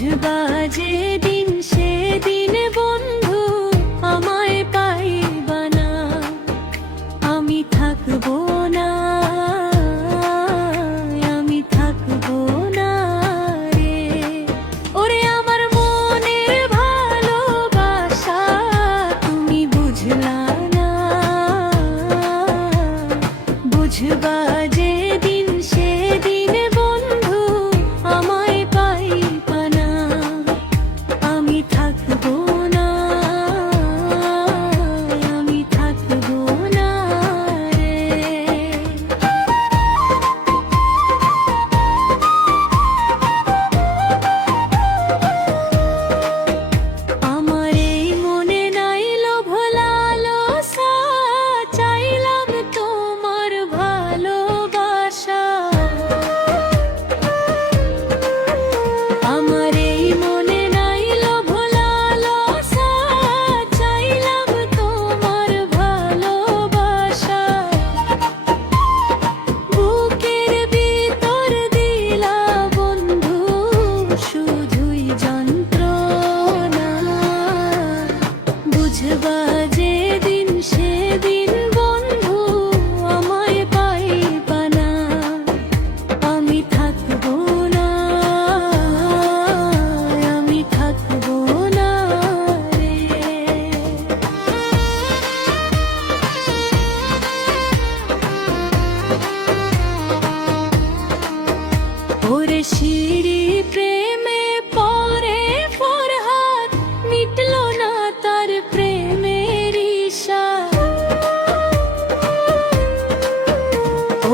বুঝবা যেদিন সেদিন বন্ধু আমায় পাইবা না, আমি থাকবো না, আমি থাকবো না রে। ওরে আমার মনের ভালোবাসা তুমি বুঝলা না, বুঝবা যেদিন সেদিন বন্ধু আমায় পাইবা না, আমি থাকবো না, আমি থাকবো না রে। আমার এই মনে নাইলো ভোলালোসা, চাইলাম তোমার ভালোবাসা। আমার এই মনে নাইলো ভোলালোসা, চাইলাম তোমার ভালোবাসা। বুকের ভিতর দিলা বন্ধু শুধুই যন্ত্রণা, বুঝবা যেদিন সেদিন বন্ধু আমায় পাইবা না, আমি থাকবো না, আমি থাকবো না রে। ওরে শিরি প্রেমে পরে ফরহাদ, মিটলো না তার প্রেমের ইশা।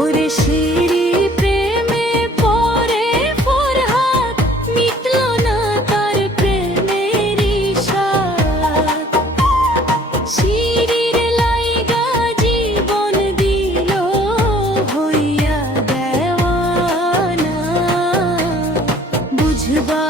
ওরে শিরি প্রেমে পরে ফরহাদ, মিটলো না তার প্রেমের ইশা। শিরির লাইগা জীবন দিল হইয়া দেওয়ানা, বুঝবা